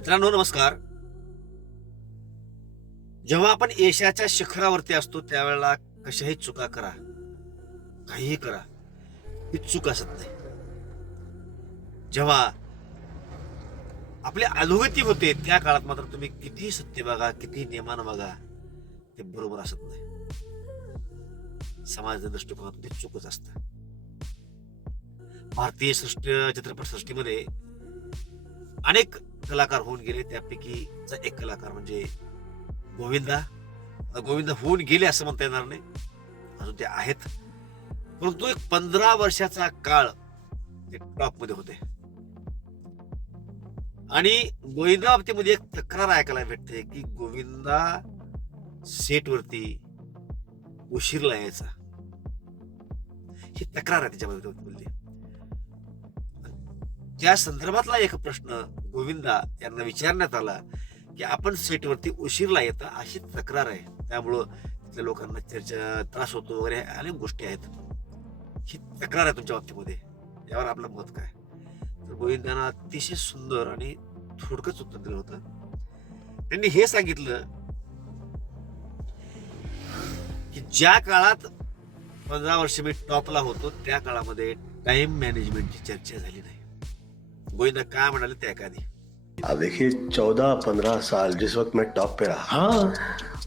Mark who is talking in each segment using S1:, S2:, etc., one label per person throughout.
S1: मित्रांनो नमस्कार. जेव्हा आपण यशाच्या शिखरावरती असतो त्यावेळेला कशाही चुका करा. काहीही करा. ही चूक असत नाही. जेव्हा आपली अधोगती होते त्या काळात मात्र तुम्ही किती सत्य बघा किती नियमानं बघा ते बरोबर असत नाही. समाजाच्या दृष्टिकोनातून ते चूकच असतं. भारतीय सृष्टी चित्रपट सृष्टीमध्ये अनेक कलाकार होऊन गेले त्यापैकीचा एक कलाकार म्हणजे गोविंदा. गोविंदा होऊन गेले असं म्हणता येणार नाही. अजून ते आहेत. परंतु एक पंधरा वर्षाचा काळ ते टॉपमध्ये होते. आणि गोविंदा बाबतीमध्ये एक तक्रार ऐकायला भेटते की गोविंदा सेटवरती उशीरला यायचा. ही तक्रार आहे त्याच्यामध्ये बोलली. त्या संदर्भातला एक प्रश्न गोविंदा यांना विचारण्यात आला की आपण सेटवरती उशीरला येतं अशी तक्रार आहे. त्यामुळं तिथल्या लोकांना चर्चा त्रास होतो वगैरे अनेक गोष्टी आहेत. ही तक्रार आहे तुमच्या बाबतीमध्ये. यावर आपलं मत काय? तर गोविंदांना अतिशय सुंदर आणि थोडकंच उत्तर दिलं होतं. त्यांनी हे सांगितलं की ज्या काळात पंधरा वर्ष मी टॉपला होतो त्या काळामध्ये टाइम मॅनेजमेंटची चर्चा झाली नाही. गोविंदा काय म्हणाले त्या एखादी
S2: अब देखिए चौदह पंद्रह साल जिस वक्त मैं टॉप पे रहा
S3: हाँ।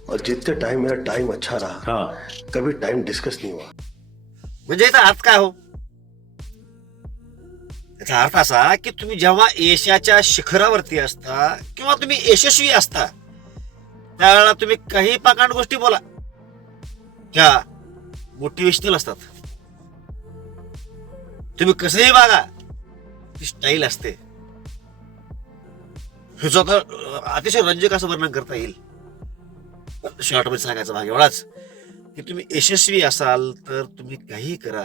S2: और जितने टाइम मेरा टाइम अच्छा रहा
S3: हाँ।
S2: कभी टाइम डिस्कस नहीं हुआ।
S1: म्हणजे याचा अर्थ काय हो। याचा अर्थ असा की तुम्ही जेव्हा यशाच्या शिखरावरती असता किंवा तुम्ही यशस्वी असता त्यावेळेला तुम्ही काही पाकांड गोष्टी बोला? त्या मोटिवेशनल असतात तुम्ही कसंही बघा ती स्टाईल असते. ह्याचं आता अतिशय रंजक असं वर्णन करता येईल. शॉर्टमध्ये सांगायचं सांगायचा भाग एवढाच की तुम्ही यशस्वी असाल तर तुम्ही काहीही करा.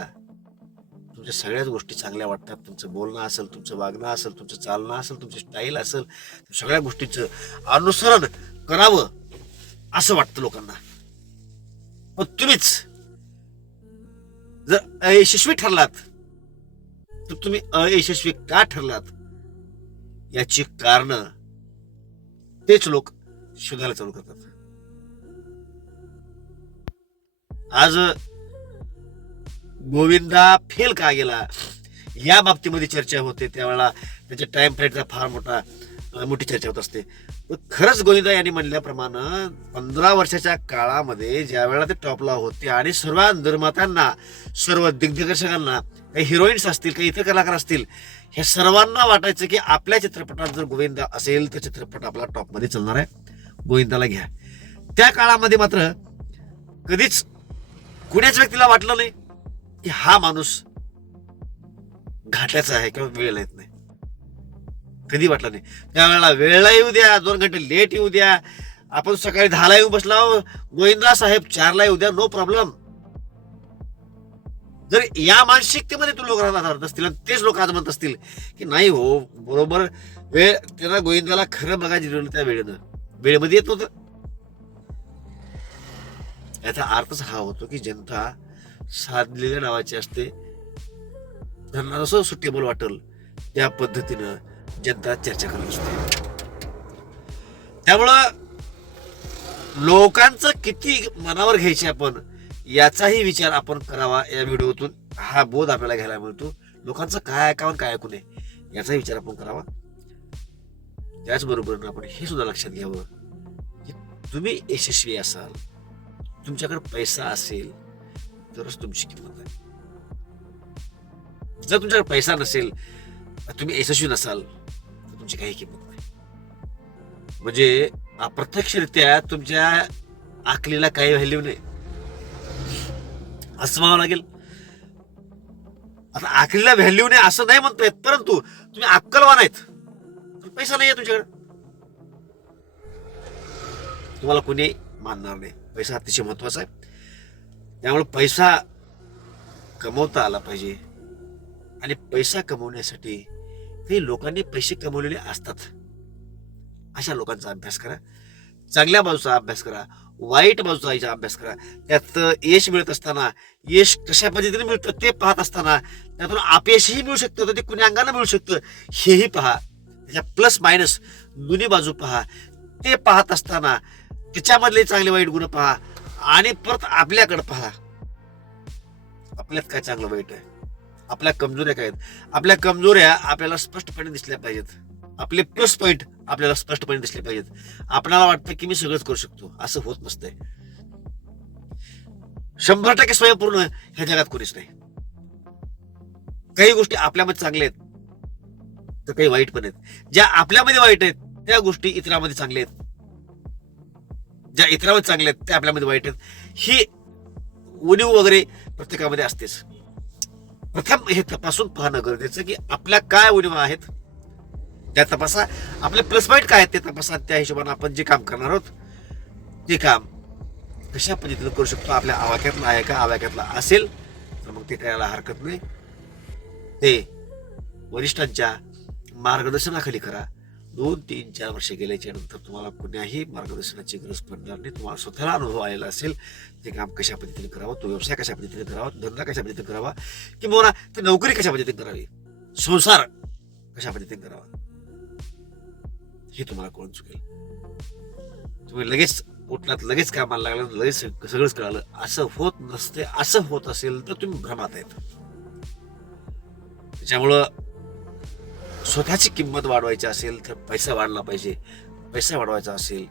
S1: तुमच्या सगळ्याच गोष्टी चांगल्या वाटतात. तुमचं बोलणं असेल तुमचं वागणं असेल तुमचं चालणं असेल तुमची स्टाईल असेल सगळ्या गोष्टीचं अनुसरण करावं असं वाटतं लोकांना. पण तुम्हीच जर यशस्वी ठरलात तर तुम्ही अयशस्वी का ठरलात? याची कारण तेच लोक शोधायला चालू करतात. आज गोविंदा फेल का गेला? या बाबतीमध्ये चर्चा होते. त्यावेळेला त्याच्या टाइम फ्रेडचा फार मोठा मोठी चर्चा होत असते. पण खरंच गोविंदा यांनी म्हणल्याप्रमाणे पंधरा वर्षाच्या काळामध्ये ज्या वेळेला ते टॉपला होते आणि सर्व निर्मात्यांना सर्व दिग्दर्शकांना काही हिरोईन्स असतील काही इतर कलाकार असतील हे सर्वांना वाटायचं की आपल्या चित्रपटात जर गोविंदा असेल तर चित्रपट आपला टॉपमध्ये चालणार आहे. गोविंदाला घ्या. त्या काळामध्ये मात्र कधीच कुण्याच व्यक्तीला वाटलं नाही की हा माणूस घाटायचा आहे किंवा वेळेला येत नाही. कधी वाटलं नाही. त्यावेळेला वेळेला येऊ द्या दोन घंटे लेट येऊ द्या. आपण सकाळी दहाला येऊ बसला गोविंदा साहेब चारला येऊ द्या नो प्रॉब्लेम जर या मानसिकतेमध्ये तू लोक राहत असतील तेच लोक आज म्हणत असतील की नाही हो बरोबर वेळ त्याला गोविंदाला खरं बघायची ठरवलं त्या वेळेनं. वेळेमध्ये येत नव्हतं. याचा अर्थच हा होतो की जनता साधलेल्या नावाची असते. त्यांना जसं सुटेबल वाटेल त्या पद्धतीनं जनता चर्चा करत असते. त्यामुळं लोकांचं किती मनावर घ्यायचे आपण याचाही विचार आपण करावा या व्हिडिओतून. हा बोध आपल्याला घ्यायला मिळतो. लोकांचं काय ऐकावं काय ऐकू नये याचाही विचार आपण करावा. त्याचबरोबर आपण हे सुद्धा लक्षात घ्यावं की तुम्ही यशस्वी असाल तुमच्याकडे पैसा असेल तरच तुमची किंमत आहे. जर तुमच्याकडे पैसा नसेल तुम्ही यशस्वी नसाल तर तुमची काही किंमत नाही. म्हणजे अप्रत्यक्षरित्या तुमच्या आकलीला काही व्हॅल्यू नाही. असं म्हणावं लागेल. आता आकलीला व्हॅल्यू नाही असं नाही म्हणतोय परंतु तुम्ही अक्कलवान आहेत. पैसा नाही आहे तुमच्याकडे. तुम्हाला कोणी मानणार नाही. पैसा अतिशय महत्त्वाचा आहे. त्यामुळे पैसा कमवता आला पाहिजे. आणि पैसा कमवण्यासाठी काही लोकांनी पैसे कमवलेले असतात. अशा लोकांचा अभ्यास करा. चांगल्या बाजूचा अभ्यास करा. वाईट बाजूचा याचा अभ्यास करा. त्यात यश मिळत असताना यश कशा पद्धतीने मिळतं ते पाहत असताना त्यातून अपयशही मिळू शकतं तर ते कुणी अंगाने मिळू शकतं हेही पहा. त्याच्या प्लस मायनस दोन्ही बाजू पहा. ते पाहत असताना त्याच्यामधले चांगले वाईट गुण पहा आणि परत आपल्याकडे पहा. आपल्यात काय चांगलं वाईट आहे? आपल्या कमजोऱ्या काय आहेत? आपल्या कमजोऱ्या आपल्याला स्पष्टपणे दिसल्या पाहिजेत. आपले प्लस पॉईंट आपल्याला स्पष्टपणे दिसले पाहिजेत. आपल्याला वाटतं की मी सगळंच करू शकतो. असं होत नसतंय. शंभर टक्के स्वयंपूर्ण ह्या जगात कोणीच नाही. काही गोष्टी आपल्यामध्ये चांगल्या आहेत तर काही वाईट पण आहेत. ज्या आपल्यामध्ये वाईट आहेत त्या गोष्टी इतरांमध्ये चांगल्या आहेत. ज्या इतरांमध्ये चांगल्या आहेत त्या आपल्यामध्ये वाईट आहेत. ही उणीव वगैरे प्रत्येकामध्ये असतेच. प्रथम हे तपासून पाहणं गरजेचं की आपल्या काय उणीव आहेत त्या तपासा. आपले प्लस पॉईंट काय आहेत ते तपासा. त्या हिशोबाने आपण जे काम करणार आहोत ते काम कशा पद्धतीनं करू शकतो आपल्या आवाक्यातला आहे का आवाक्यातला असेल तर मग ते करायला हरकत नाही. ते वरिष्ठांच्या मार्गदर्शनाखाली करा. दोन तीन चार वर्ष गेल्याच्यानंतर तुम्हाला कुण्याही मार्गदर्शनाची गरज पडणार नाही. तुम्हाला स्वतःला अनुभव आलेला असेल ते काम कशा पद्धतीने करावं तो व्यवसाय कशा पद्धतीने करावा धंदा कशा पद्धतीने करावा किंवा ती नोकरी कशा पद्धतीने करावी संसार कशा पद्धतीने करावा. हे तुम्हाला कळून चुकेल? तुम्ही लगेच पोटलात लगेच कामाला लागलं लगेच सगळंच कळालं. असं होत नसते असं होत असेल तर तुम्ही भ्रमात आहेत. त्याच्यामुळं स्वतःची किंमत वाढवायची असेल तर पैसा वाढला पाहिजे. पैसा वाढवायचा असेल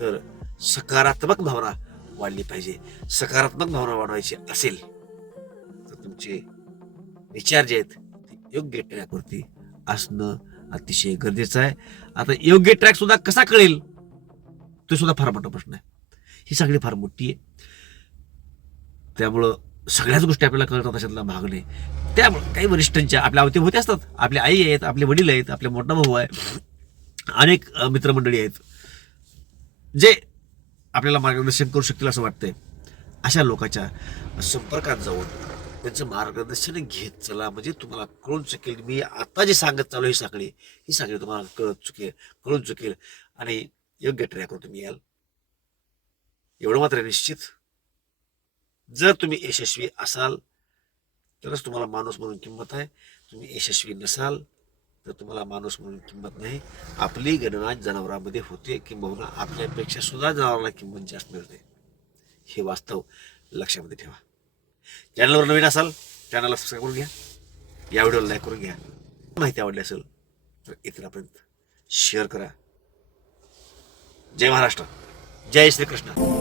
S1: तर सकारात्मक भावना वाढली पाहिजे. सकारात्मक भावना वाढवायची असेल तर तुमचे विचार जे आहेत ते योग्य ट्रॅकवरती असणं अतिशय गरजेचं आहे. आता योग्य ट्रॅक सुद्धा कसा कळेल? तो सुद्धा फार मोठा प्रश्न आहे. ही सगळी फार मोठी आहे. त्यामुळं सगळ्याच गोष्टी आपल्याला कळतात अशातला भाग नाही. त्यामुळे काही वरिष्ठांच्या आपल्या अवतीभोवती असतात. आपले आई आहेत आपले वडील आहेत आपले मोठा भाऊ आहे. अनेक मित्रमंडळी आहेत. जे आपल्याला मार्गदर्शन करू शकतील असं वाटतंय. अशा लोकांच्या संपर्कात जाऊन त्यांचं मार्गदर्शन घेत चला. म्हणजे तुम्हाला कळून चुकेल मी आता जे सांगत चालू ही साखळी ही साखळी तुम्हाला कळत चुकेल कळून चुकेल. आणि योग्य ट्रॅकवर तुम्ही याल. एवढं मात्र निश्चित. जर तुम्ही यशस्वी असाल तरच तुम्हाला माणूस म्हणून किंमत आहे. तुम्ही यशस्वी नसाल तर तुम्हाला माणूस म्हणून किंमत नाही. आपली गणना जनावरांमध्ये होते किंबहुना आपल्यापेक्षा सुद्धा जनावरांना किंमत जास्त मिळते. हे वास्तव लक्षामध्ये ठेवा. चॅनलवर नवीन असाल चॅनलला सबस्क्राईब करून घ्या. या व्हिडिओला लाईक करून घ्या. माहिती आवडली असेल तर इतरांपर्यंत शेअर करा. जय महाराष्ट्र. जय श्रीकृष्ण.